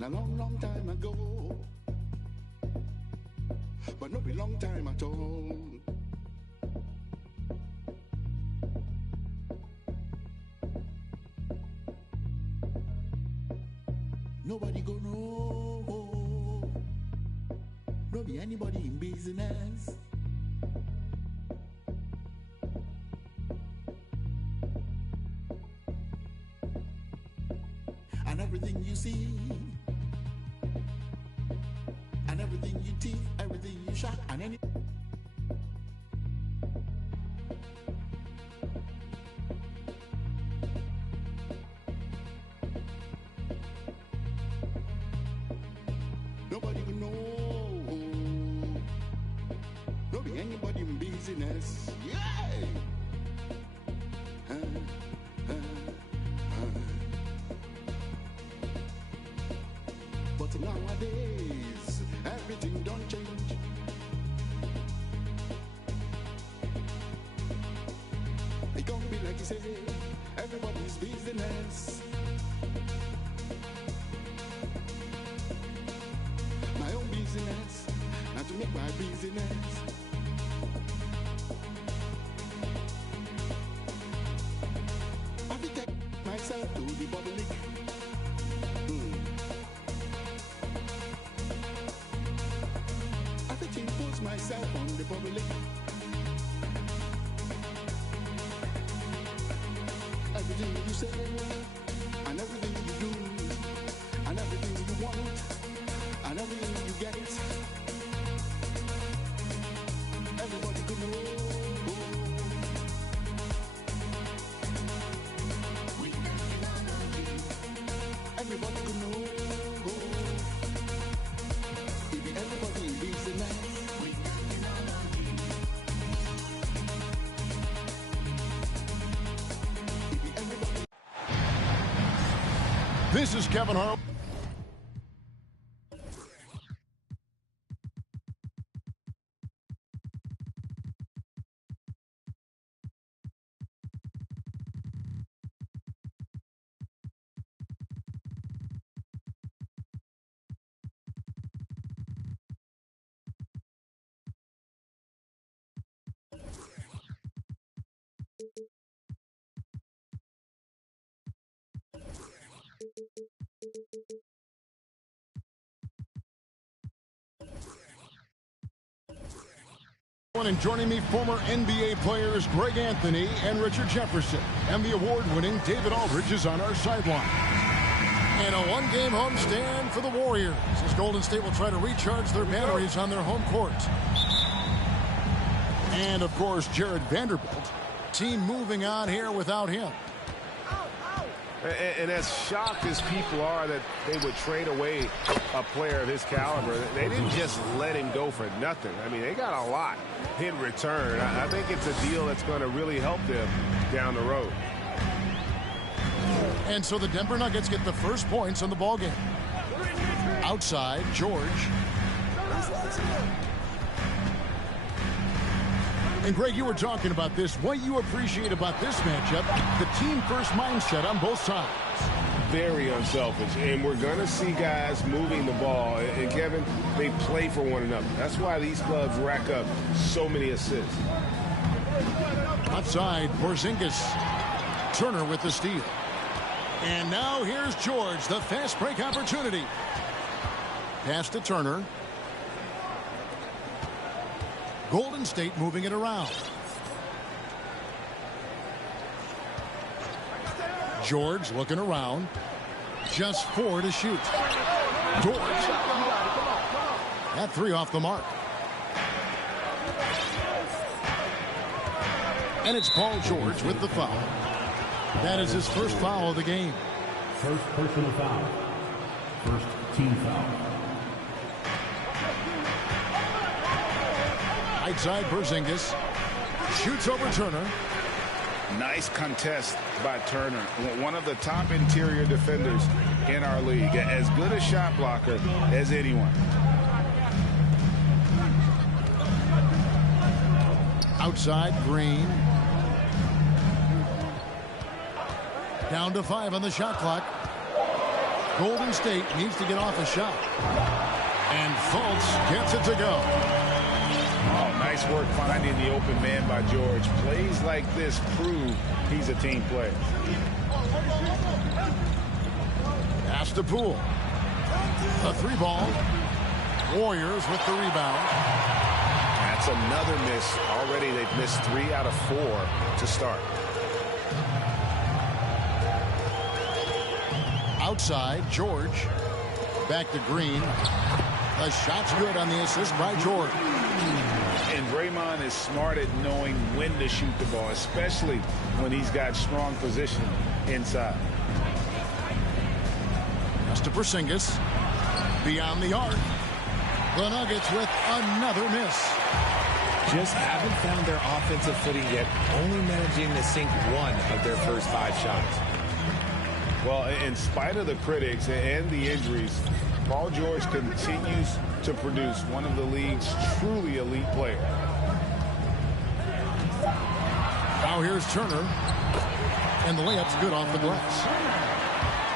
a long, long time ago, but not a long time at all. Nobody go know, no be anybody in business. And everything you see, and everything you teeth, everything you shot, and any. Nobody will know. No be anybody in business. Yeah. But nowadays, everything don't change. It can't be like you say, everybody's business. My own business, not to make my business. I have to take myself to the public. I have to impose myself on the public. Everything you say, and everything you do, and everything you want, and everything you get, everybody could know. Everybody could know. If everybody in business, This is Kevin Hart. And joining me, former NBA players Greg Anthony and Richard Jefferson. And the award-winning David Aldridge is on our sideline. And a one-game homestand for the Warriors, as Golden State will try to recharge their batteries on their home court. And, of course, Jared Vanderbilt. Team moving on here without him. And as shocked as people are that they would trade away a player of his caliber, they didn't just let him go for nothing. I mean, they got a lot in return. I think it's a deal that's going to really help them down the road. And so the Denver Nuggets get the first points on the ballgame. Outside, George. And Greg, you were talking about this. What you appreciate about this matchup, the team-first mindset on both sides. Very unselfish, and we're going to see guys moving the ball. And Kevin, they play for one another. That's why these clubs rack up so many assists. Outside, Porzingis. Turner with the steal. And now here's George, the fast break opportunity. Pass to Turner. Golden State moving it around. George looking around. Just 4 to shoot. George. That 3 off the mark. And it's Paul George with the foul. That is his first foul of the game. First personal foul. First team foul. Right side, Porzingis. Shoots over Turner. Nice contest by Turner. One of the top interior defenders in our league. As good a shot blocker as anyone. Outside, Green. Down to 5 on the shot clock. Golden State needs to get off a shot. And Fultz gets it to go. Oh, nice work finding the open man by George. Plays like this prove he's a team player. Pass to Poole. A 3-ball. Warriors with the rebound. That's another miss. Already they've missed 3 out of 4 to start. Outside, George. Back to Green. The shot's good on the assist by George. And Draymond is smart at knowing when to shoot the ball, especially when he's got strong position inside. Just to Porzingis. Beyond the arc. The Nuggets with another miss. Just haven't found their offensive footing yet, only managing to sink 1 of their first 5 shots. Well, in spite of the critics and the injuries, Paul George continues to produce one of the league's truly elite players. Now here's Turner. And the layup's good off the glass.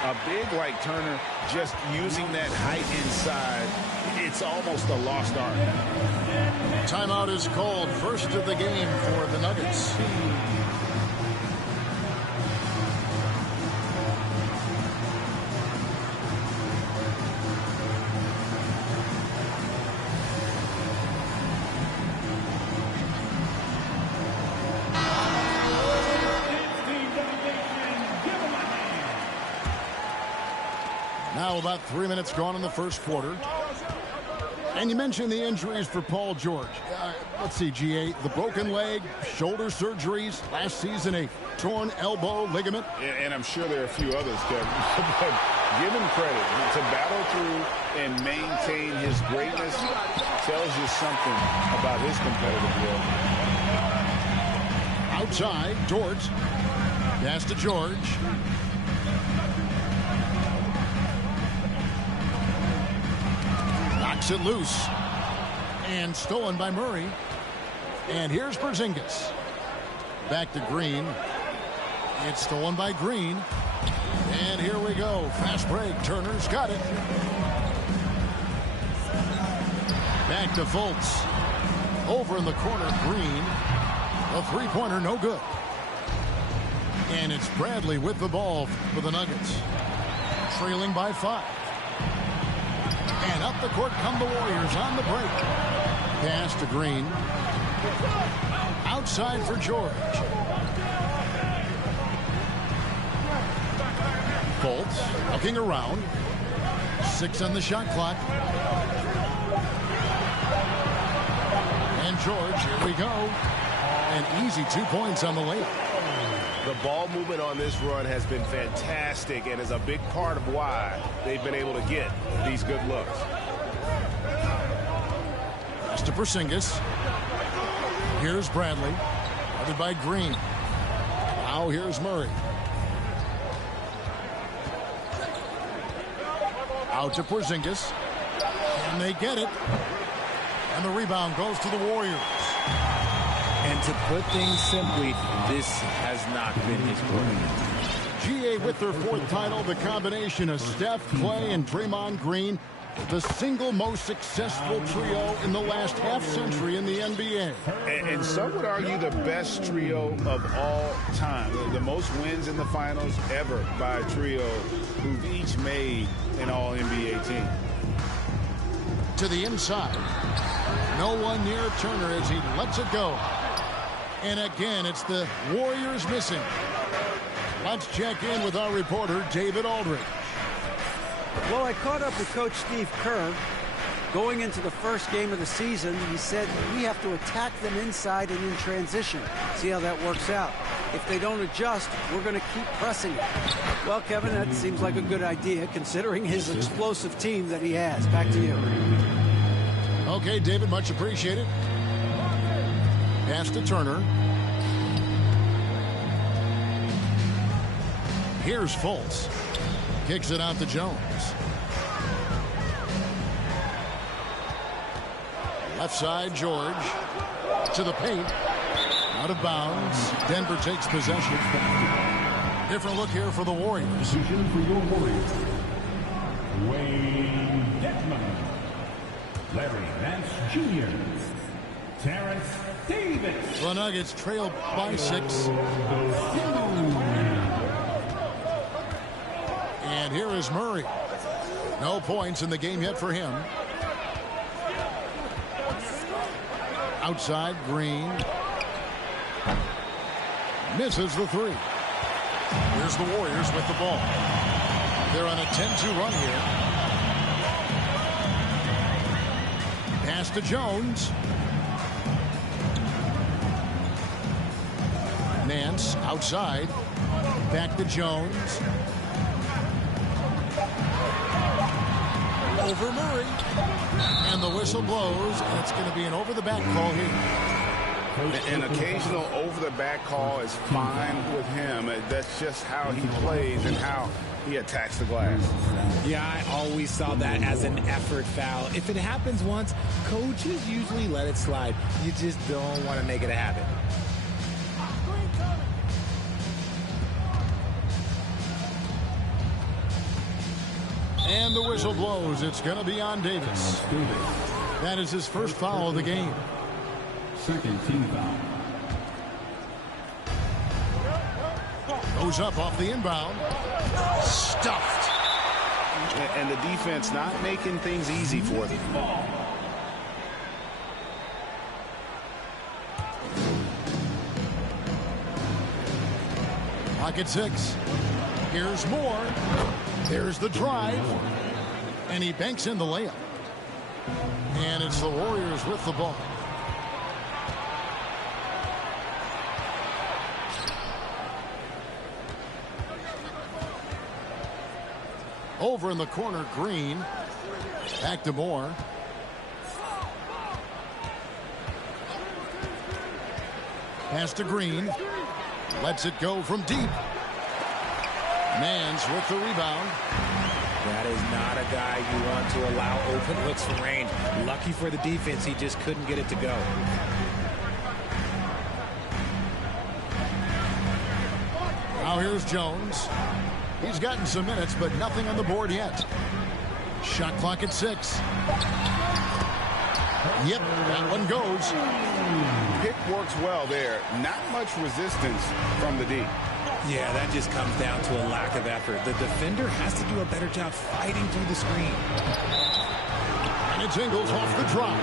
A big like Turner, just using that height inside, it's almost a lost art. Timeout is called. First of the game for the Nuggets. Now about 3 minutes gone in the first quarter. And you mentioned the injuries for Paul George. Let's see, GA, the broken leg, shoulder surgeries, last season a torn elbow ligament. And I'm sure there are a few others, Kevin. But give him credit. To battle through and maintain his greatness tells you something about his competitive will. Outside, George. Pass to George. Knocks it loose. And stolen by Murray. And here's Porzingis. Back to Green. It's stolen by Green. And here we go. Fast break. Turner's got it. Back to Fultz. Over in the corner, Green. A three-pointer, no good. And it's Bradley with the ball for the Nuggets. Trailing by 5. And up the court come the Warriors on the break. Pass to Green. Outside for George. Fultz looking around. 6 on the shot clock. And George, here we go. An easy 2 points on the layup. The ball movement on this run has been fantastic and is a big part of why they've been able to get these good looks. Pass to Porzingis. Here's Bradley. Guarded by Green. Now here's Murray. Out to Porzingis. And they get it. And the rebound goes to the Warriors. And to put things simply, this has not been his quarter. GA with their 4th title, the combination of Steph, Clay, and Draymond Green, the single most successful trio in the last half-century in the NBA. And some would argue the best trio of all time. The most wins in the finals ever by a trio who've each made an all-NBA team. To the inside. No one near Turner as he lets it go. And again, it's the Warriors missing. Let's check in with our reporter, David Aldridge. Well, I caught up with Coach Steve Kerr. Going into the first game of the season, he said we have to attack them inside and in transition. See how that works out. If they don't adjust, we're going to keep pressing it. Well, Kevin, that seems like a good idea considering his explosive team that he has. Back to you. Okay, David, much appreciated. Pass to Turner. Here's Fultz. Kicks it out to Jones. Left side, George. To the paint. Out of bounds. Denver takes possession. Different look here for the Warriors. Wayne Dedmon, Larry Nance Jr., Terrence Davis. The Nuggets trail by 6. And here is Murray. No points in the game yet for him. Outside, Green. Misses the 3. Here's the Warriors with the ball. They're on a 10-2 run here. Pass to Jones. Nance outside. Back to Jones. Over Murray. And the whistle blows, and it's going to be an over-the-back call here. An occasional over-the-back call is fine with him. That's just how he plays and how he attacks the glass. Yeah, I always saw that as an effort foul. If it happens once, coaches usually let it slide. You just don't want to make it a habit. And the whistle blows. It's going to be on Davis. That is his first foul of the game. Second team foul. Goes up off the inbound. Stuffed. And the defense not making things easy for them. Pocket 6. Here's Moore. There's the drive. And he banks in the layup. And it's the Warriors with the ball. Over in the corner, Green. Back to Moore. Pass to Green. Lets it go from deep. Mans with the rebound. That is not a guy you want to allow open looks from range. Lucky for the defense, he just couldn't get it to go. Now here's Jones. He's gotten some minutes, but nothing on the board yet. Shot clock at 6. Yep, that one goes. Pick works well there. Not much resistance from the D. Yeah, that just comes down to a lack of effort. The defender has to do a better job fighting through the screen. And it's Ingles off the drop.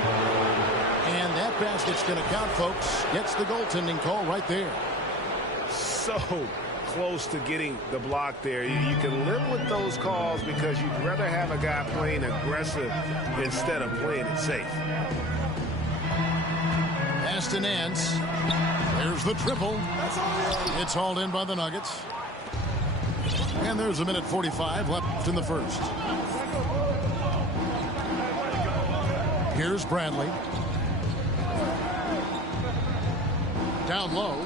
And that basket's going to count, folks. Gets the goaltending call right there. So close to getting the block there. You can live with those calls because you'd rather have a guy playing aggressive instead of playing it safe. Pass to Nance. There's the triple. It's hauled in by the Nuggets. And there's a minute 45 left in the first. Here's Bradley. Down low.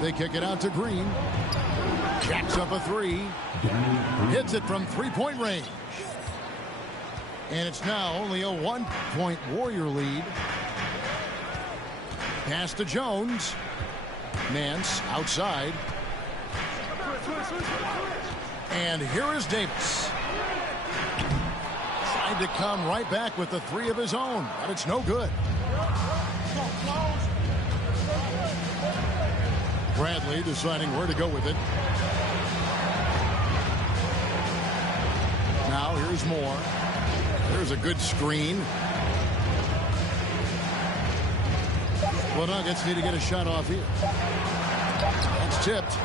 They kick it out to Green. Jacks up a 3. Hits it from three-point range. And it's now only a 1-point Warrior lead. Pass to Jones. Nance outside. And here is Davis. Tried to come right back with the 3 of his own, but it's no good. Bradley deciding where to go with it. Now here's Moore. There's a good screen. The Nuggets need to get a shot off here. It's tipped.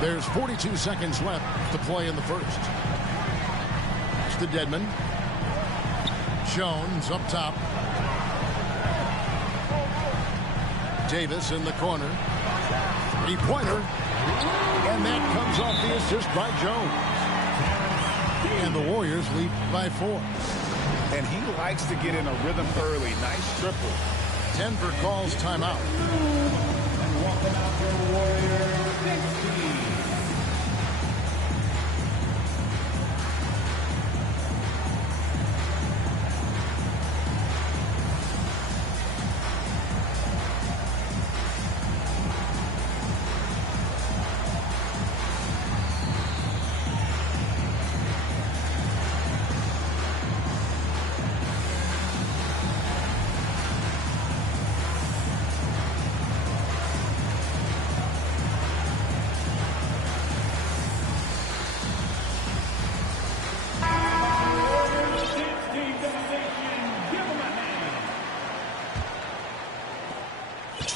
There's 42 seconds left to play in the first. It's to Dedmon. Jones up top. Davis in the corner. Three-pointer. And that comes off the assist by Jones. And the Warriors lead by 4. And he likes to get in a rhythm early. Nice triple. Denver calls timeout. Walking out the Warrior 15.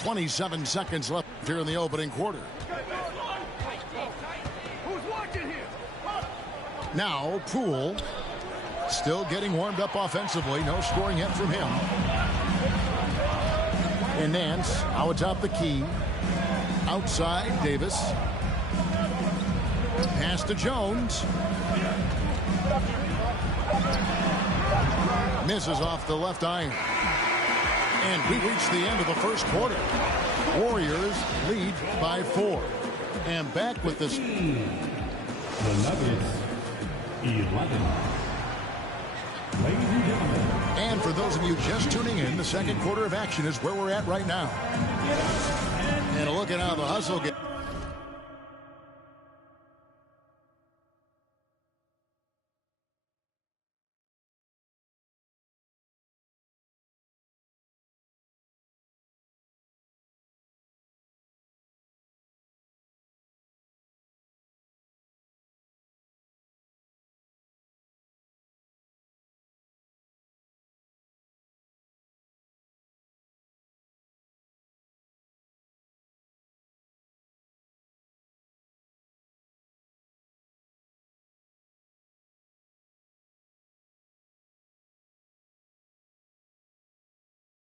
27 seconds left here in the opening quarter. Now, Poole still getting warmed up offensively. No scoring yet from him. And Nance out atop the key. Outside, Davis. Pass to Jones. Misses off the left iron. And we reach the end of the first quarter. Warriors lead by 4. And back with this. The Nuggets, 11. Ladies and gentlemen. And for those of you just tuning in, the second quarter of action is where we're at right now. And a look at how the hustle gets.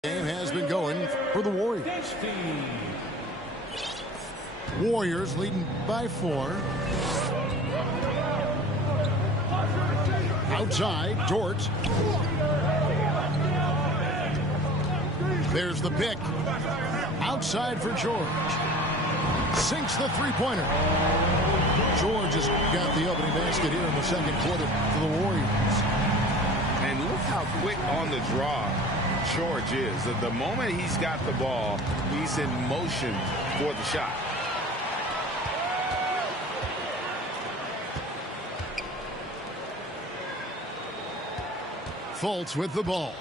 Game has been going for the Warriors. Warriors leading by 4. Outside, Dort. There's the pick. Outside for George. Sinks the three-pointer. George has got the opening basket here in the second quarter for the Warriors. And look how quick on the draw George is. The moment he's got the ball, he's in motion for the shot. Fultz with the ball.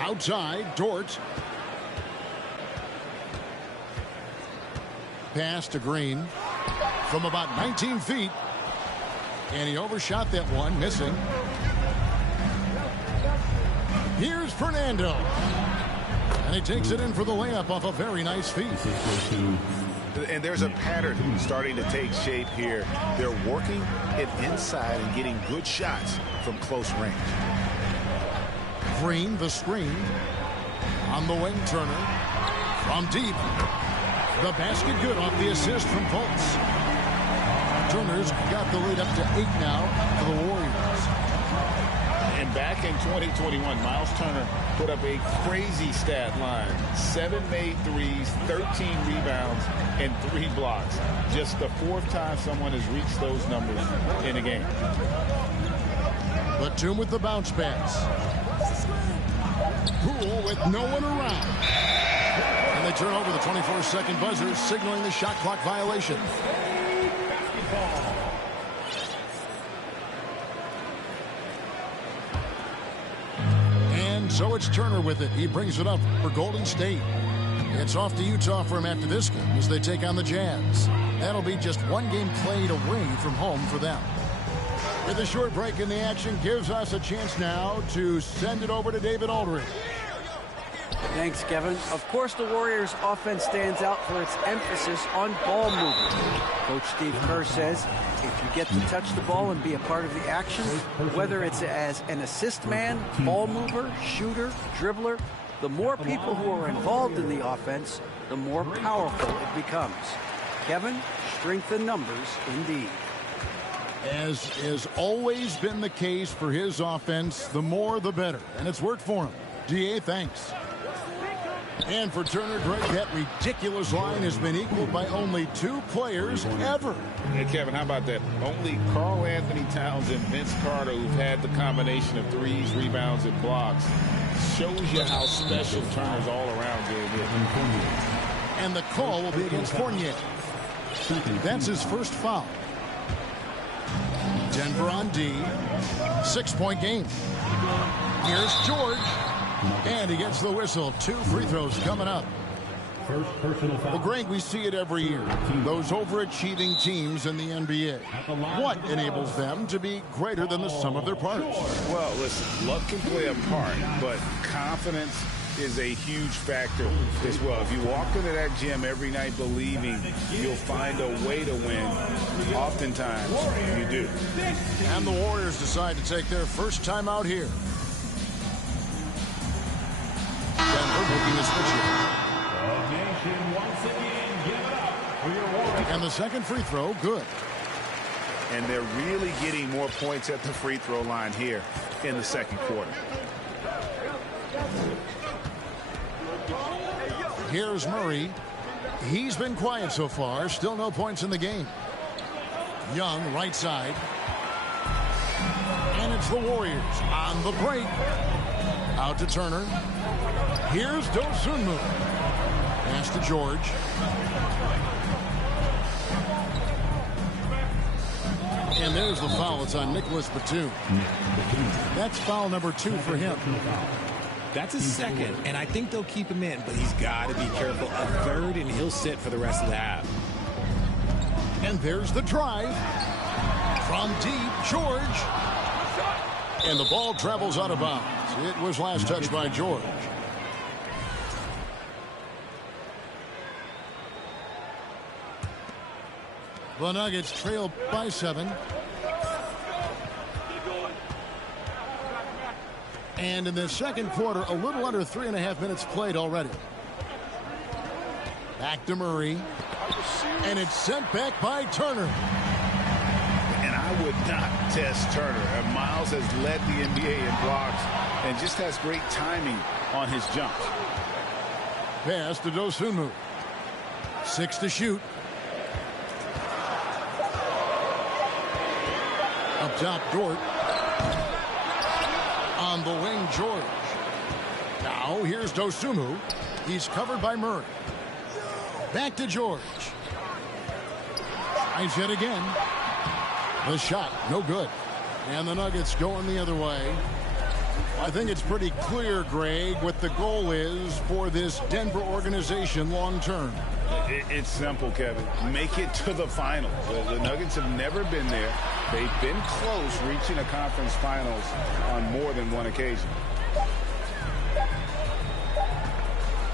Outside, Dort. Pass to Green from about 19 feet. And he overshot that one, missing. Here's Fernando. And he takes it in for the layup off a very nice feed. And there's a pattern starting to take shape here. They're working it inside and getting good shots from close range. Green, the screen. On the wing, Turner. From deep. The basket good off the assist from Fultz. Turner's got the lead up to 8 now for the Warriors. And back in 2021, Miles Turner put up a crazy stat line. 7 made threes, 13 rebounds, and 3 blocks. Just the 4th time someone has reached those numbers in a game. Batum with the bounce pass. Poole with no one around. And they turn over the 24-second buzzer, signaling the shot clock violation. And so it's Turner with it. He brings it up for Golden State. It's off to Utah for him after this game as they take on the Jazz. That'll be just 1 game played away from home for them. With a short break in the action gives us a chance now to send it over to David Aldridge. Thanks, Kevin. Of course, the Warriors' offense stands out for its emphasis on ball movement. Coach Steve Kerr says if you get to touch the ball and be a part of the action, whether it's as an assist man, ball mover, shooter, dribbler, the more people who are involved in the offense, the more powerful it becomes. Kevin, strength in numbers indeed. As has always been the case for his offense, the more the better. And it's worked for him. DA, thanks. And for Turner, Greg, that ridiculous line has been equaled by only 2 players ever. Hey, Kevin, how about that? Only Karl Anthony Towns and Vince Carter, who've had the combination of threes, rebounds, and blocks, shows you how special Turner's all-around game is. And the call will be against Fournier. That's his first foul. Denver on D. 6-point game. Here's George. And he gets the whistle. 2 free throws coming up. First personal foul. Well, Greg, we see it every year. Those overachieving teams in the NBA. What enables them to be greater than the sum of their parts? Well, listen, luck can play a part, but confidence, is a huge factor as well. If you walk into that gym every night believing you'll find a way to win, oftentimes you do. And the Warriors decide to take their first time out here. Denver making a switch here. And the second free throw, good. And they're really getting more points at the free throw line here in the second quarter. Here's Murray. He's been quiet so far. Still no points in the game. Young, right side. And it's the Warriors on the break. Out to Turner. Here's Dosunmu. Pass to George. And there's the foul. It's on Nicholas Batum. That's foul number 2 for him. That's his second, and I think they'll keep him in, but he's got to be careful. A third, and he'll sit for the rest of the half. And there's the drive. From deep, George. And the ball travels out of bounds. It was last touched by George. The Nuggets trail by 7. And in the second quarter, a little under 3.5 minutes played already. Back to Murray. And it's sent back by Turner. And I would not test Turner. Miles has led the NBA in blocks and just has great timing on his jumps. Pass to Dosunmu. 6 to shoot. Up top, Dort. On the wing, George. Now, here's Dosunmu. He's covered by Murray. Back to George. Tries yet again. The shot, no good. And the Nuggets going the other way. I think it's pretty clear, Greg, what the goal is for this Denver organization long term. It's simple, Kevin. Make it to the finals. The Nuggets have never been there. They've been close reaching a conference finals on more than one occasion.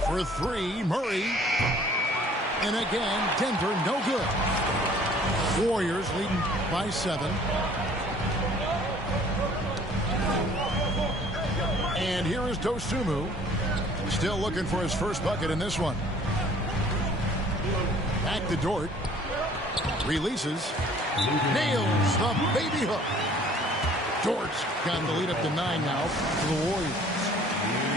For 3, Murray. And again, Denver, no good. Warriors leading by 7. And here is Dosunmu. Still looking for his first bucket in this one. Back to Dort. Releases. Nails the baby hook. Dort's got the lead up to 9 now for the Warriors.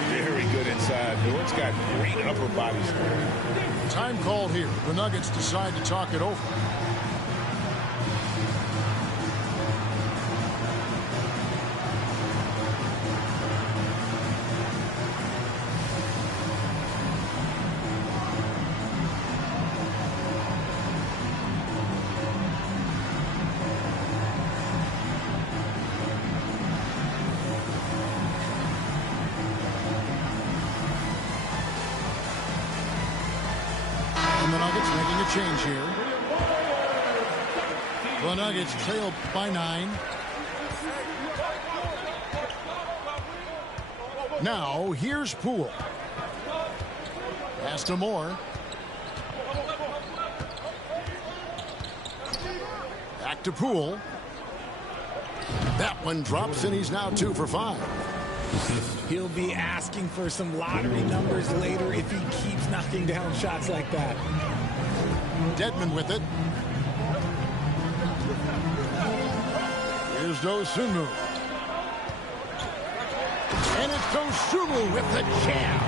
Very good inside. Dort's got great upper body strength. Time called here. The Nuggets decide to talk it over. The Nuggets making a change here. The Nuggets trail by 9. Now, here's Poole. Pass to Moore. Back to Poole. That one drops, and he's now 2 for 5. He'll be asking for some lottery numbers later if he keeps knocking down shots like that. Dedmon with it. Here's Dosunmu. And it's Dosunmu with the jam.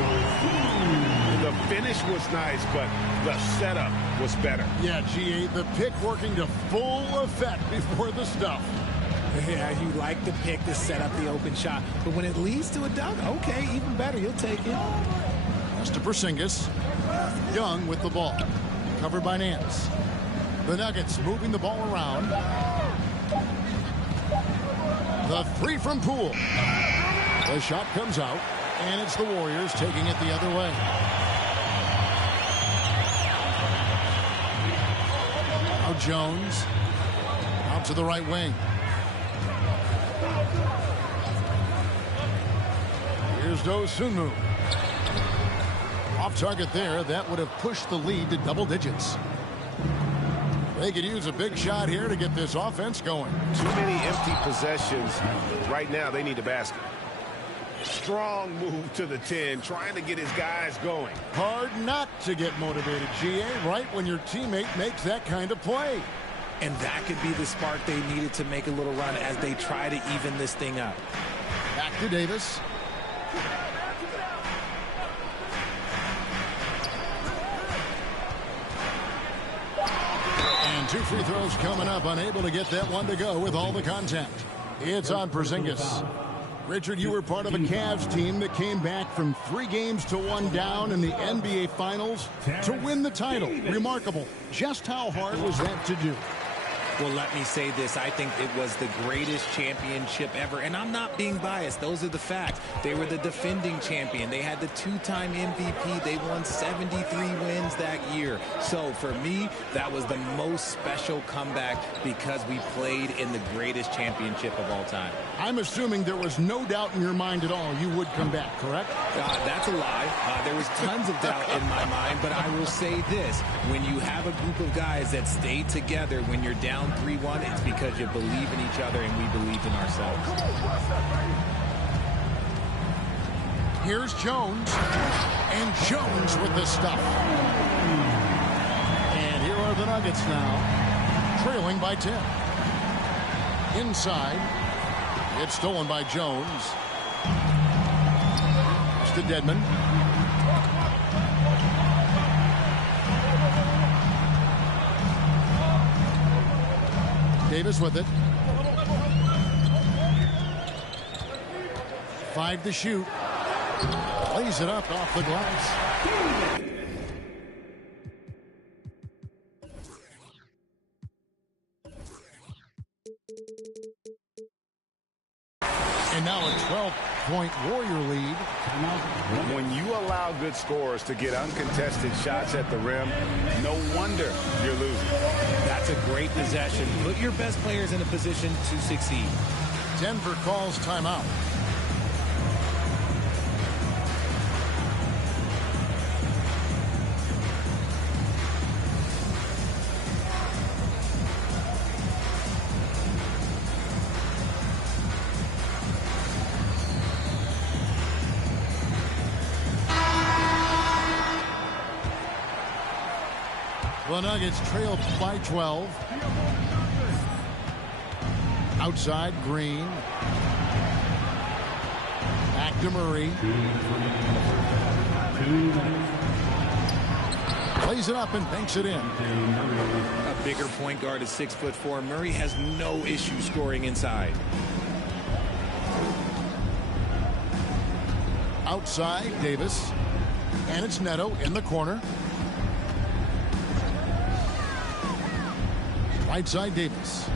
The finish was nice, but the setup was better. Yeah, GA, the pick working to full effect before the stuff. Yeah, you like the pick to set up the open shot, but when it leads to a dunk, okay, even better, you'll take it. Pass to Porzingis. Young with the ball. Covered by Nance. The Nuggets moving the ball around. The 3 from Poole. The shot comes out, and it's the Warriors taking it the other way. Now Jones. Out to the right wing. Here's Dosunmu. Off target there. That would have pushed the lead to double digits. They could use a big shot here to get this offense going. Too many empty possessions. Right now, they need a basket. Strong move to the 10, trying to get his guys going. Hard not to get motivated, GA, right when your teammate makes that kind of play. And that could be the spark they needed to make a little run as they try to even this thing up. Back to Davis. And 2 free throws coming up, unable to get that one to go with all the contact. It's on Porzingis. Richard, you were part of a Cavs team that came back from 3 games to 1 down in the NBA Finals to win the title. Remarkable. Just how hard was that to do? Well, let me say this. I think it was the greatest championship ever. And I'm not being biased. Those are the facts. They were the defending champion. They had the 2-time MVP. They won 73 wins that year. So for me, that was the most special comeback because we played in the greatest championship of all time. I'm assuming there was no doubt in your mind at all you would come back, correct? That's a lie. There was tons of doubt in my mind, but I will say this. When you have a group of guys that stay together when you're down 3-1, it's because you believe in each other and we believe in ourselves. Here's Jones. And Jones with the stuff. And here are the Nuggets now, trailing by 10. Inside. It's stolen by Jones. It's to Dedmon. Davis with it. 5 to shoot. Lays it up off the glass. And now a 12-point Warrior lead. When you allow good scorers to get uncontested shots at the rim, no wonder you're losing. That's a great possession. Put your best players in a position to succeed. Denver calls timeout. The Nuggets trailed by 12. Outside, Green. Back to Murray. Plays it up and banks it in. A bigger point guard is 6'4". Murray has no issue scoring inside. Outside, Davis. And it's Neto in the corner. Right side, Davis.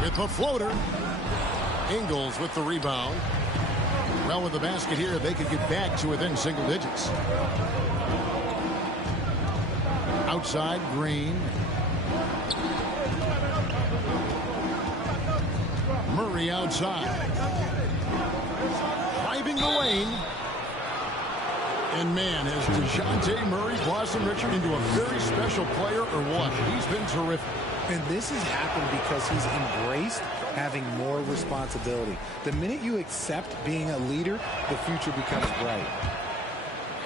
With the floater. Ingles with the rebound. Well, with the basket here, they could get back to within single digits. Outside, Green. Murray outside. Driving the lane. And man, has DeJounte Murray blossomed, Richard, into a very special player or what? He's been terrific. And this has happened because he's embraced having more responsibility. The minute you accept being a leader, the future becomes bright.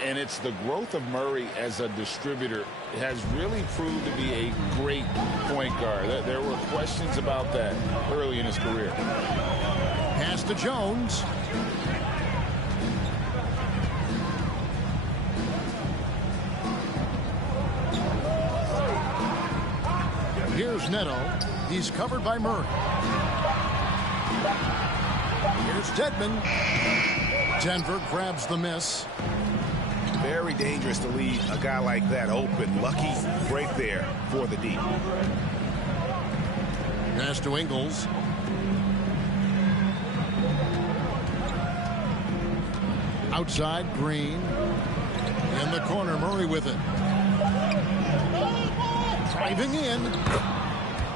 And it's the growth of Murray as a distributor has really proved to be a great point guard. There were questions about that early in his career. Pass to Jones. Here's Neto. He's covered by Murray. Here's Dedmon. Denver grabs the miss. Very dangerous to leave a guy like that open. Lucky break there for the D. Pass to Ingles. Outside, Green. In the corner, Murray with it. Driving in.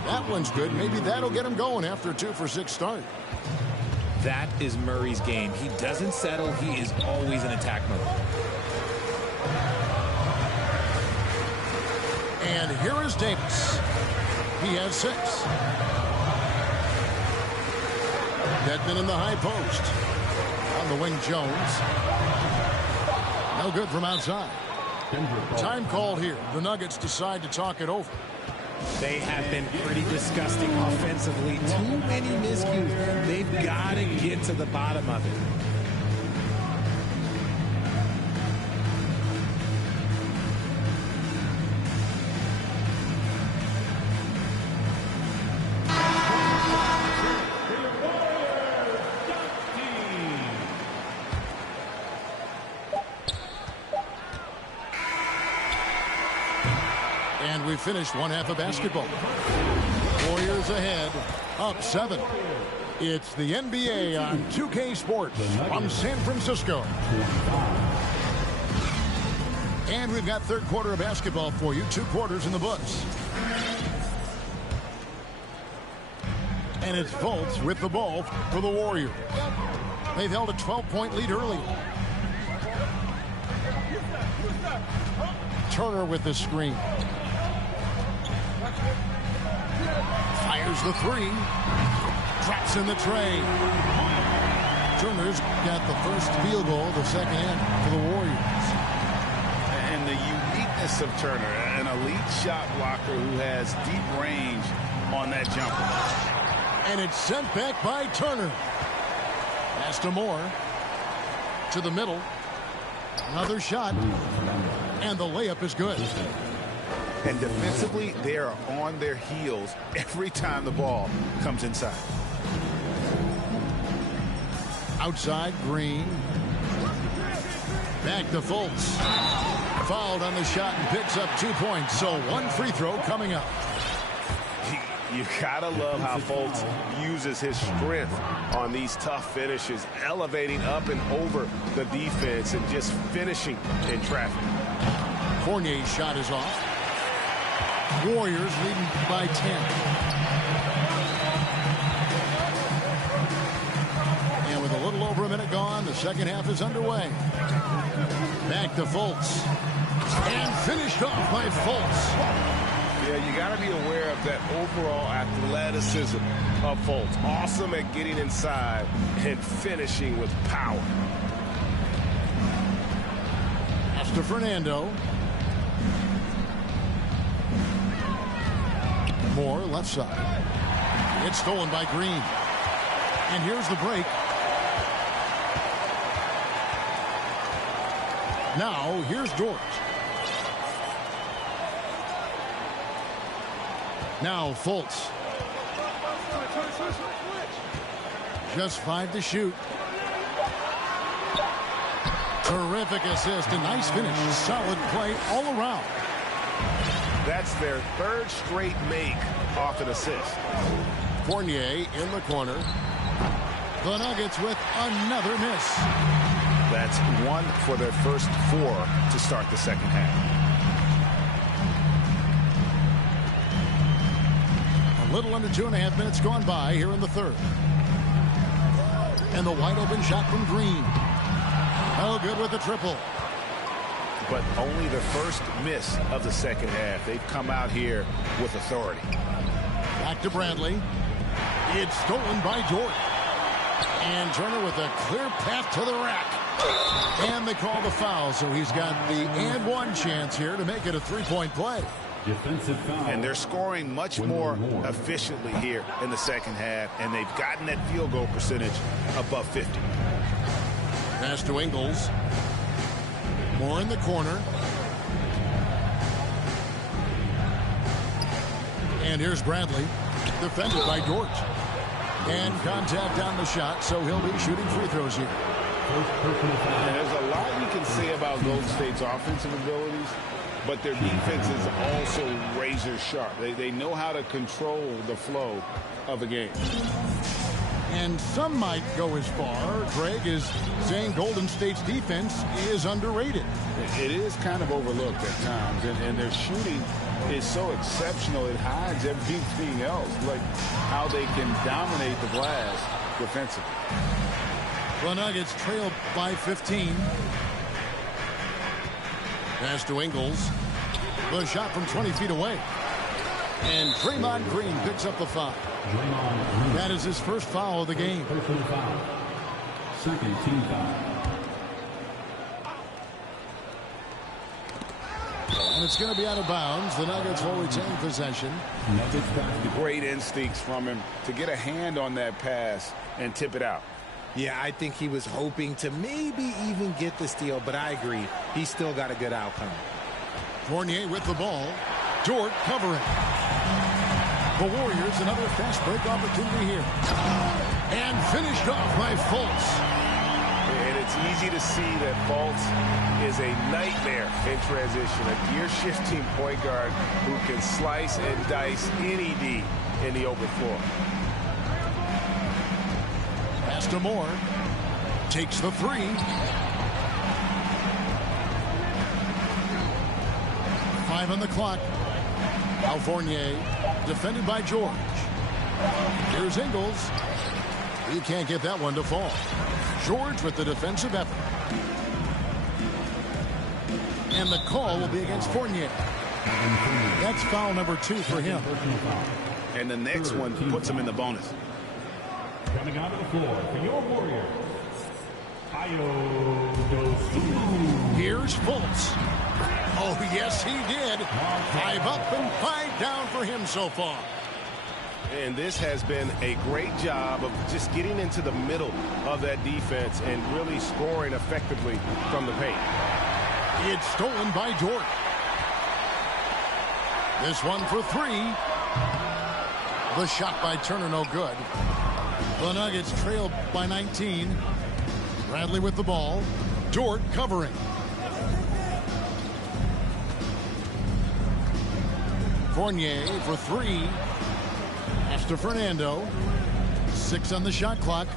That one's good. Maybe that'll get him going after a 2-for-6 start. That is Murray's game. He doesn't settle. He is always in attack mode. And here is Davis. He has 6. Dedmon in the high post. On the wing, Jones. No good from outside. Time called here. The Nuggets decide to talk it over. They have been pretty disgusting offensively. Too many miscues. They've got to get to the bottom of it. And we finished one half of basketball. Warriors ahead, up 7. It's the NBA on 2K Sports from San Francisco. And we've got third quarter of basketball for you. 2 quarters in the books. And it's Fultz with the ball for the Warriors. They've held a 12-point lead early. Turner with the screen. Fires the 3. Traps in the tray. Turner's got the first field goal of the second half for the Warriors. And the uniqueness of Turner, an elite shot blocker who has deep range on that jumper. And it's sent back by Turner. Pass to Moore. To the middle. Another shot. And the layup is good. And defensively, they are on their heels every time the ball comes inside. Outside, Green. Back to Fultz. Fouled on the shot and picks up 2 points. So 1 free throw coming up. You gotta love how Fultz uses his strength on these tough finishes, elevating up and over the defense and just finishing in traffic. Fournier's shot is off. Warriors leading by 10. And with a little over a minute gone, the second half is underway. Back to Fultz. And finished off by Fultz. Yeah, you got to be aware of that overall athleticism of Fultz. Awesome at getting inside and finishing with power. Pass to Fernando. Moore, left side. It's stolen by Green. And here's the break. Now, here's George. Now, Fultz. Just 5 to shoot. Terrific assist. A nice finish. Solid play all around. That's their 3rd straight make off an assist. Fournier in the corner. The Nuggets with another miss. That's 1 for their first 4 to start the second half. A little under 2.5 minutes gone by here in the third. And the wide open shot from Green. Oh, good with the triple. But only the first miss of the second half. They've come out here with authority. Back to Bradley. It's stolen by Jordan. And Turner with a clear path to the rack. And they call the foul, so he's got the and 1 chance here to make it a 3-point play. Defensive foul. And they're scoring much more efficiently here in the second half, and they've gotten that field goal percentage above 50. Pass to Ingles. Moore in the corner. And here's Bradley. Defended by George. And contact on the shot, so he'll be shooting free throws here. And there's a lot you can say about Golden State's offensive abilities, but their defense is also razor sharp. They know how to control the flow of a game. And some might go as far, Greg, as saying Golden State's defense is underrated. It is kind of overlooked at times, and their shooting is so exceptional. It hides everything else, like how they can dominate the glass defensively. The Nuggets trail by 15. Pass to Ingles. The shot from 20 feet away. And Draymond Green picks up the foul. That is his first foul of the game. Personal foul. Second team foul. And it's going to be out of bounds. The Nuggets will retain possession. Great instincts from him to get a hand on that pass and tip it out. Yeah, I think he was hoping to maybe even get the steal, but I agree. He still got a good outcome. Fournier with the ball. Dort covering. The Warriors, another fast break opportunity here. And finished off by Fultz. And it's easy to see that Fultz is a nightmare in transition. A gear-shifting point guard who can slice and dice any D in the open floor. Pass to Moore. Takes the three. Five on the clock. Now Fournier, defended by George. Here's Ingles. He can't get that one to fall. George with the defensive effort. And the call will be against Fournier. That's foul number 2 for him. And the next one puts him in the bonus. Coming onto the floor for your Warriors, Ayo Dosunmu. Here's Fultz. Oh, yes, he did. 5 up and 5 down for him so far. And this has been a great job of just getting into the middle of that defense and really scoring effectively from the paint. It's stolen by Dort. This one for 3. The shot by Turner, no good. The Nuggets trail by 19. Bradley with the ball. Dort covering. Fournier for 3. Pass to Fernando. 6 on the shot clock.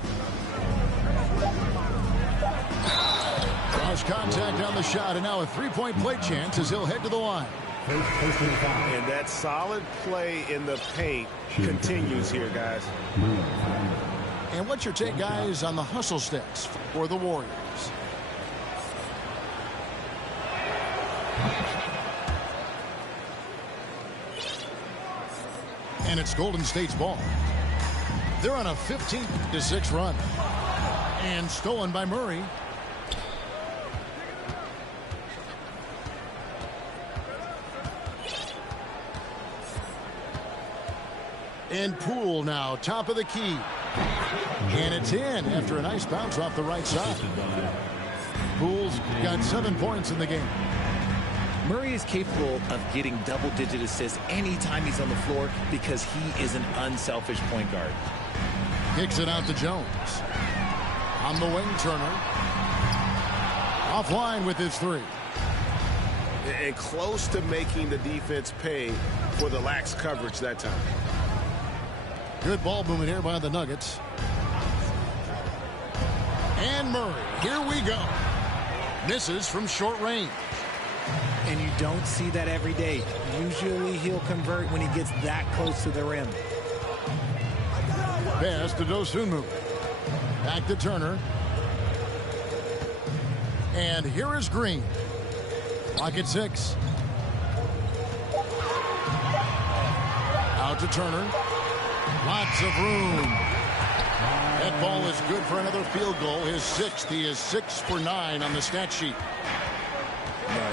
Cross contact on the shot, and now a 3-point play chance as he'll head to the line. And that solid play in the paint continues here, guys. And what's your take, guys, on the hustle stats for the Warriors? And it's Golden State's ball. They're on a 15-6 run. And stolen by Murray. And Poole now, top of the key. And it's in after a nice bounce off the right side. Poole's got 7 points in the game. Murray is capable of getting double-digit assists anytime he's on the floor because he is an unselfish point guard. Kicks it out to Jones. On the wing, Turner. Offline with his 3. And close to making the defense pay for the lax coverage that time. Good ball movement here by the Nuggets. And Murray, here we go. Misses from short range. And you don't see that every day. Usually he'll convert when he gets that close to the rim. Pass to Dosunmu. Back to Turner. And here is Green. Clock at 6. Out to Turner. Lots of room. That ball is good for another field goal. His 6th. He is 6 for 9 on the stat sheet.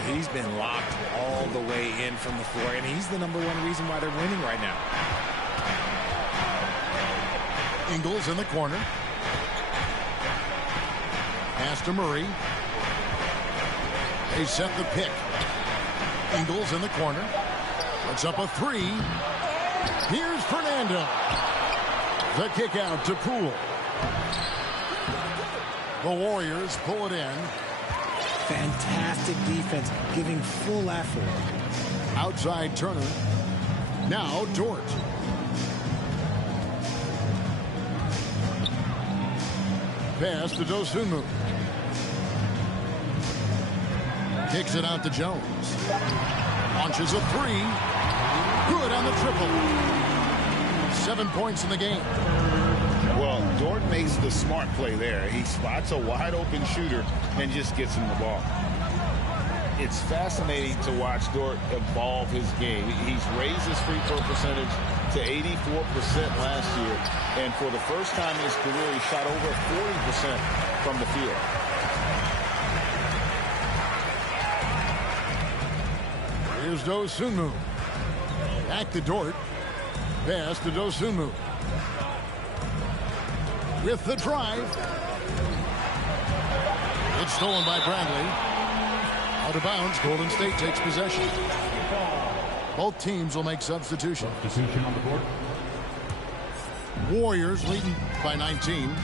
He's been locked all the way in from the floor, and he's the #1 reason why they're winning right now. Ingles in the corner. Pass to Murray. They set the pick. Ingles in the corner. Puts up a 3. Here's Fernando. The kick out to Poole. The Warriors pull it in. Fantastic defense, giving full effort. Outside Turner. Now Dort. Pass to Dosunmu. Kicks it out to Jones. Launches a 3. Good on the triple. 7 points in the game. Well, Dort makes the smart play there. He spots a wide open shooter and just gets him the ball. It's fascinating to watch Dort evolve his game. He's raised his free throw percentage to 84% last year. And for the first time in his career, he shot over 40% from the field. Here's Dosunmu. Back to Dort. Pass to Dosunmu. With the drive. It's stolen by Bradley. Out of bounds. Golden State takes possession. Both teams will make substitution. Substitution on the board. Warriors leading by 19.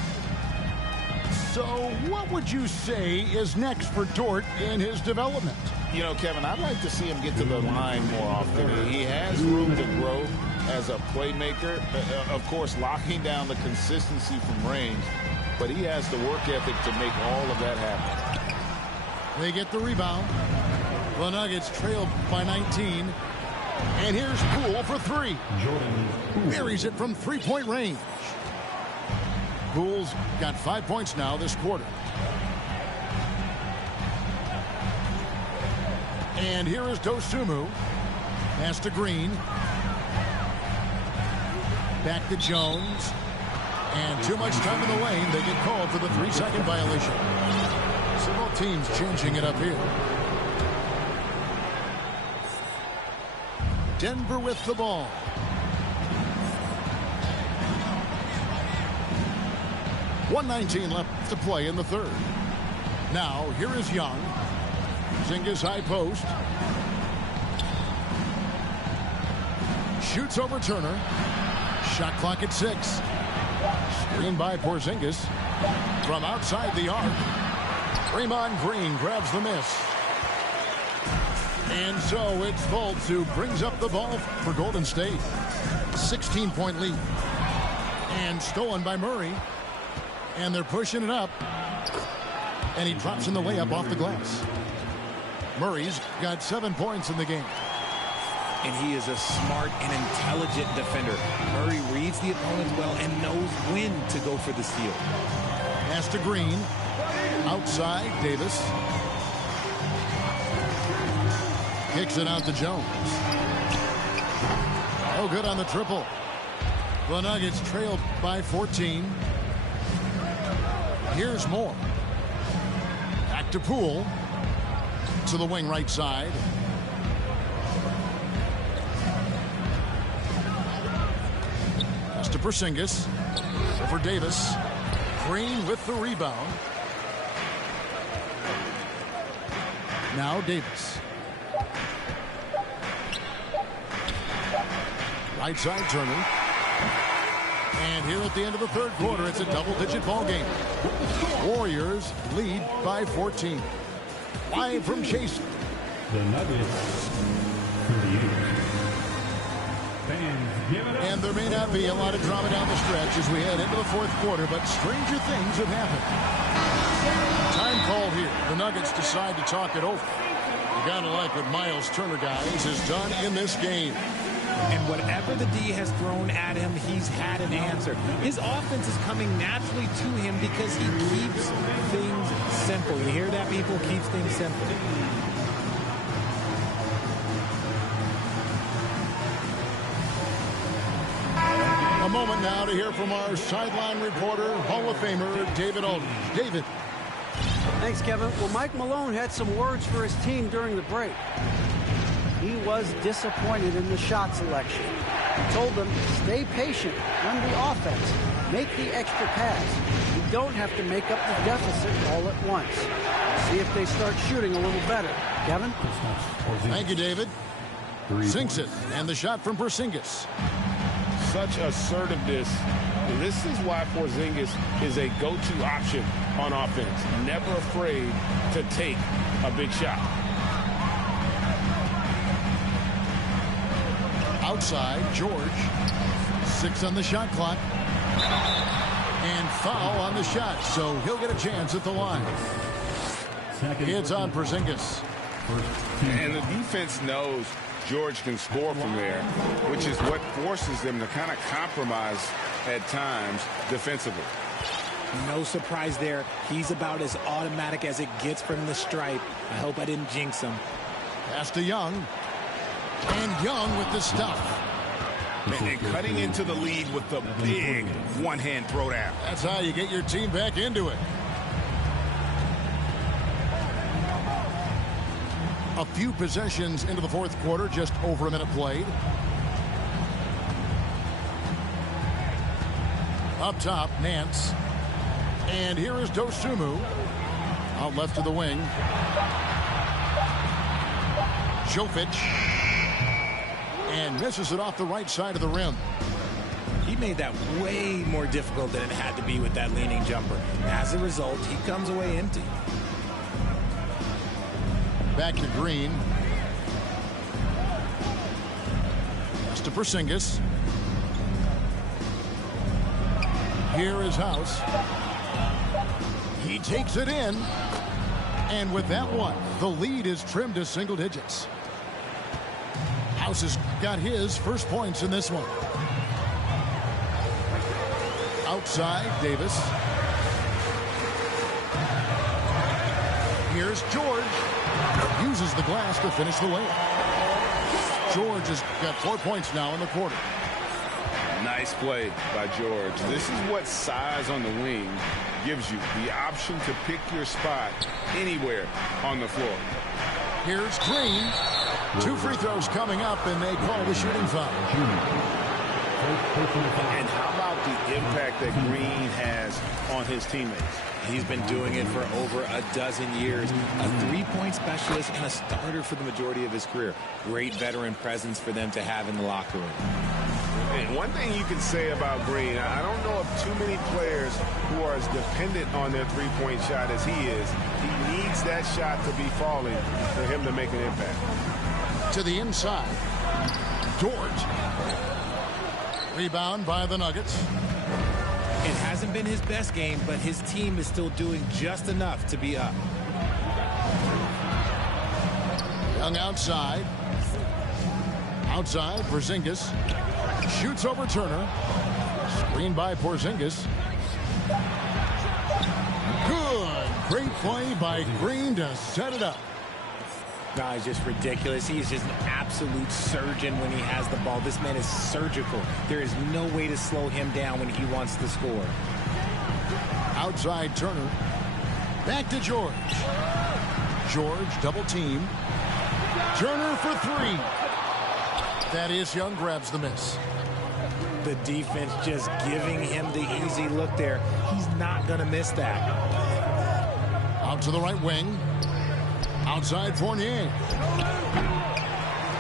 So what would you say is next for Dort in his development? You know, Kevin, I'd like to see him get to the line more often. He has room to grow as a playmaker. Of course, locking down the consistency from range, but he has the work ethic to make all of that happen. They get the rebound. The Nuggets trail by 19. And here's Poole for three. Buries it from three-point range. Poole's got 5 points now this quarter. And here is Dosunmu. Pass to Green. Back to Jones. And too much time in the lane. They get called for the 3-second violation. So both teams changing it up here. Denver with the ball. .119 left to play in the third. Now, here is Young. Porzingis high post. Shoots over Turner. Shot clock at 6. Screen by Porzingis. From outside the arc. Draymond Green grabs the miss. And so it's Fultz who brings up the ball for Golden State. 16-point lead. And stolen by Murray. And they're pushing it up. And he drops in the layup off the glass. Murray's got 7 points in the game. And he is a smart and intelligent defender. Murray reads the opponent well and knows when to go for the steal. Pass to Green. Outside, Davis. Kicks it out to Jones. Oh, good on the triple. The Nuggets trailed by 14. Here's Moore. Back to Poole. To the wing right side. Pass to Porzingis. For Davis. Green with the rebound. Now Davis. Right side Turner. And here at the end of the third quarter, it's a double-digit ball game. Warriors lead by 14. Live from Chase. The Nuggets. And there may not be a lot of drama down the stretch as we head into the fourth quarter, but stranger things have happened. Time called here. The Nuggets decide to talk it over. You gotta like what Miles Turner, guys, has done in this game. And whatever the D has thrown at him, he's had an answer. His offense is coming naturally to him because he keeps things simple. You hear that, people? Keeps things simple. A moment now to hear from our sideline reporter, Hall of Famer David Aldridge. David. Thanks, Kevin. Well, Mike Malone had some words for his team during the break. He was disappointed in the shot selection. He told them, stay patient, run the offense, make the extra pass. You don't have to make up the deficit all at once. See if they start shooting a little better. Kevin? Thank you, David. Sinks it, and the shot from Porzingis. Such assertiveness. This is why Porzingis is a go-to option on offense. Never afraid to take a big shot. Outside, George. 6 on the shot clock. And foul on the shot, so he'll get a chance at the line. It's on Porzingis. And the defense knows George can score from there, which is what forces them to kind of compromise at times defensively. No surprise there. He's about as automatic as it gets from the stripe. I hope I didn't jinx him. Pass to Young. And Young with the stuff. And cutting into the lead with the big one-hand throwdown. That's how you get your team back into it. A few possessions into the fourth quarter, just over a minute played. Up top, Nance. And here is Dosumu. Out left to the wing. Jovic. And misses it off the right side of the rim. He made that way more difficult than it had to be with that leaning jumper. As a result, he comes away empty. Back to Green. Pass to Porzingis. Here is House. He takes it in. And with that one, the lead is trimmed to single digits. House has got his first points in this one. Outside, Davis. Here's George. Uses the glass to finish the layup. George has got 4 points now in the quarter. Nice play by George. This is what size on the wing gives you, the option to pick your spot anywhere on the floor. Here's Green. 2 free throws coming up, and they call the shooting foul. And how about the impact that Green has on his teammates? He's been doing it for over a dozen years. A three-point specialist and a starter for the majority of his career. Great veteran presence for them to have in the locker room. And one thing you can say about Green, I don't know of too many players who are as dependent on their three-point shot as he is. He needs that shot to be falling for him to make an impact. To the inside. George. Rebound by the Nuggets. It hasn't been his best game, but his team is still doing just enough to be up. Young outside. Outside, Porzingis. Shoots over Turner. Screen by Porzingis. Good. Great play by Green to set it up. No, he's just ridiculous. He's just an absolute surgeon when he has the ball. This man is surgical. There is no way to slow him down when he wants to score. Outside Turner. Back to George. George double team. Turner for 3. Thaddeus Young grabs the miss. The defense just giving him the easy look there. He's not going to miss that. Out to the right wing. Outside Fournier.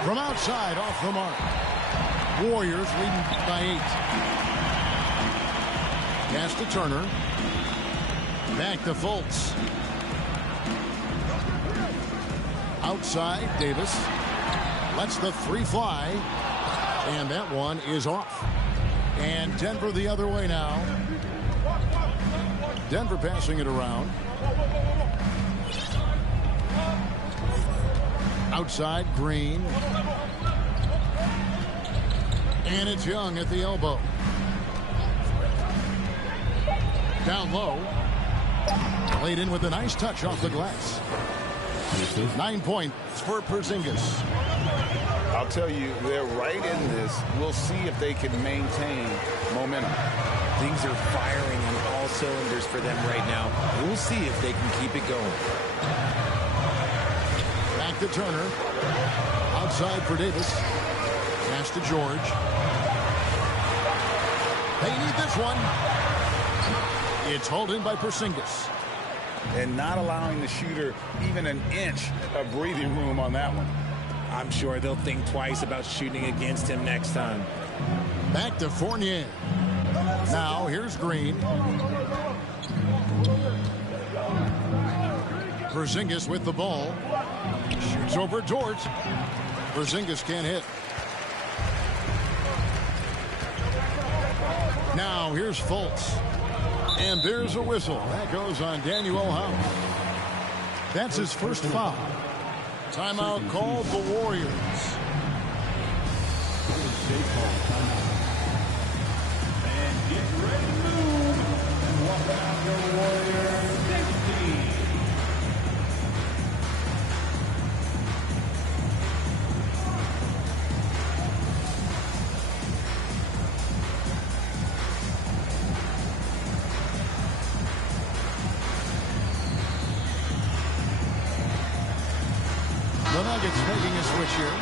From outside, off the mark. Warriors leading by 8. Pass to Turner. Back to Fultz. Outside, Davis. Lets the 3 fly. And that one is off. And Denver the other way now. Denver passing it around. Outside, Green. And it's Young at the elbow. Down low. Laid in with a nice touch off the glass. 9 points for Porzingis. I'll tell you, they're right in this. We'll see if they can maintain momentum. Things are firing on all cylinders for them right now. We'll see if they can keep it going. Back to Turner. Outside for Davis. Pass to George. They need this one. It's hauled in by Porzingis. And not allowing the shooter even an inch of breathing room on that one. I'm sure they'll think twice about shooting against him next time. Back to Fournier. Now here's Green. Porzingis with the ball. Shoots over George. Porzingis can't hit. Now here's Fultz. And there's a whistle. That goes on Daniel House. That's his first foul. Timeout called the Warriors. State call timeout. And get ready to move. And walk out your Warriors 16. The Nuggets making a switch here.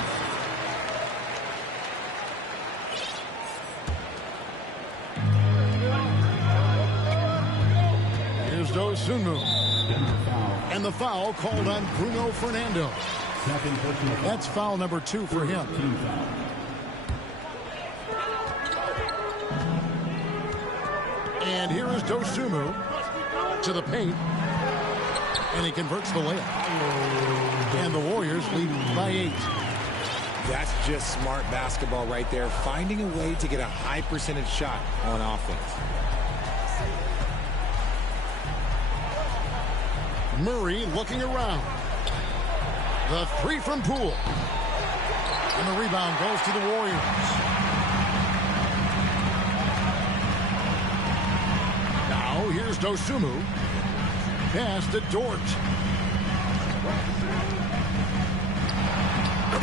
Here's Dosunmu. And the foul called on Bruno Fernando. That's foul number 2 for him. And here is Dosunmu to the paint. And he converts the layup. And the Warriors lead by 8. That's just smart basketball right there, finding a way to get a high percentage shot on offense. Murray looking around. The 3 from Poole. And the rebound goes to the Warriors. Now here's Dosunmu. Pass to Dort.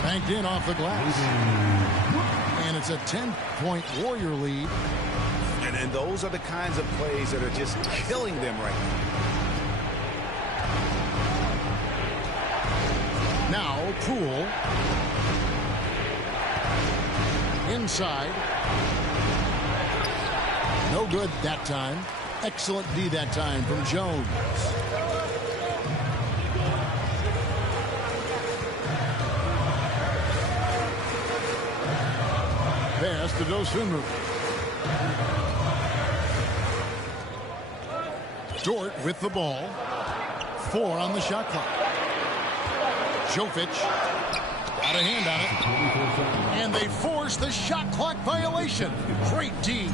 Banked in off the glass. And it's a 10-point Warrior lead. And those are the kinds of plays that are just killing them right now. Now Poole. Inside. No good that time. Excellent D that time from Jones. Pass to Dosunmu. Dort with the ball. 4 on the shot clock. Jovic got a hand on it. And they force the shot clock violation. Great D.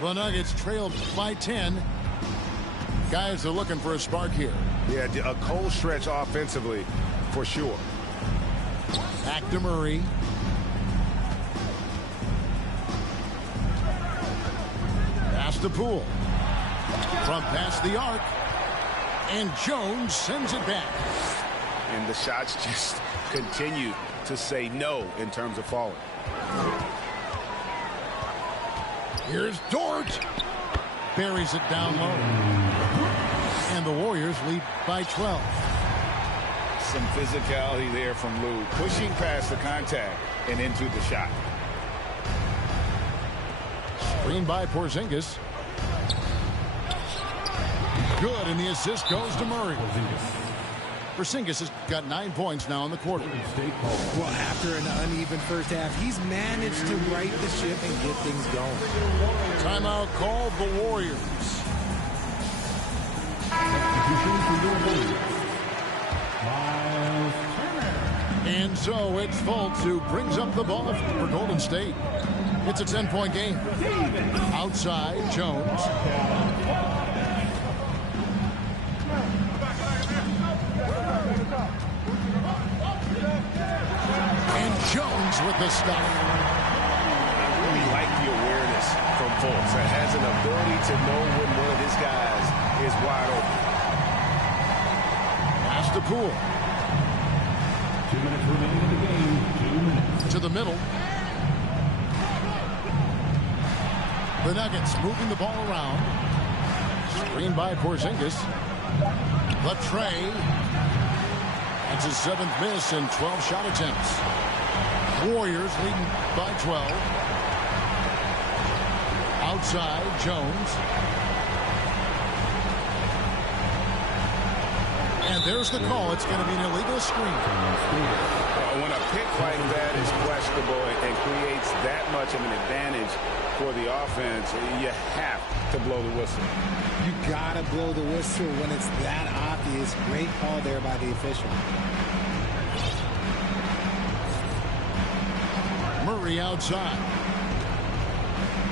The Nuggets trailed by 10. Guys are looking for a spark here. Yeah, a cold stretch offensively for sure. Back to Murray. Pass to Poole. From past the arc. And Jones sends it back. And the shots just continue to say no in terms of falling. Here's Dort. Buries it down low. And the Warriors lead by 12. Some physicality there from Lou, pushing past the contact and into the shot. Screen by Porzingis. Good, and the assist goes to Murray. Porzingis has got 9 points now in the quarter. Well, after an uneven first half, he's managed to right the ship and get things going. Timeout called the Warriors. And so it's Fultz who brings up the ball for Golden State. It's a 10-point game. Outside, Jones. And Jones with the stop. I really like the awareness from Fultz. That has an ability to know when one of his guys is wide open. Pass to Poole. 2 minutes remaining in the game. 2 minutes. To the middle. The Nuggets moving the ball around. Screen by Porzingis. The tray. That's his 7th miss in 12 shot attempts. Warriors leading by 12. Outside, Jones. And there's the call. It's going to be an illegal screen. When a pick like that is questionable and creates that much of an advantage for the offense, you have to blow the whistle. You gotta blow the whistle when it's that obvious. Great call there by the official. Murray outside.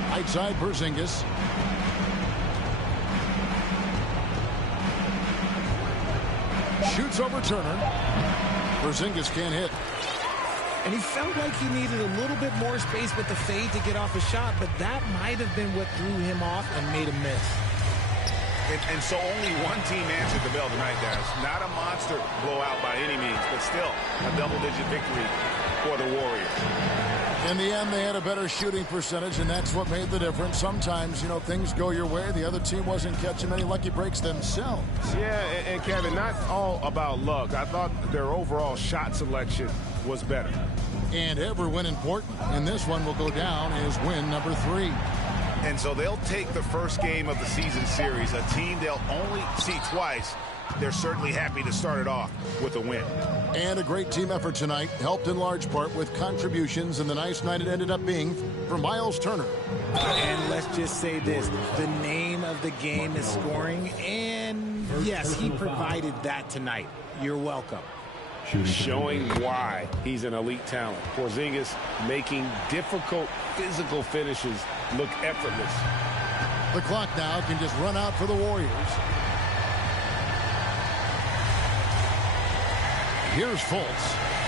Right side, Porzingis. Shoots over Turner. Porzingis can't hit. And he felt like he needed a little bit more space with the fade to get off a shot, but that might have been what threw him off and made him miss. And so only one team answered the bell tonight, guys. Not a monster blowout by any means, but still a double-digit victory for the Warriors. In the end, they had a better shooting percentage, and that's what made the difference. Sometimes, things go your way. The other team wasn't catching many lucky breaks themselves. Yeah, and Kevin, not all about luck. I thought their overall shot selection was better. And every win important. And this one will go down as win number 3. And so they'll take the first game of the season series, a team they'll only see twice. They're certainly happy to start it off with a win. And a great team effort tonight, helped in large part with contributions, and the nice night it ended up being for Miles Turner. And let's just say this, the name of the game is scoring, and yes, he provided that tonight. You're welcome. Showing why he's an elite talent. Porzingis making difficult physical finishes look effortless. The clock now can just run out for the Warriors. Here's Fultz.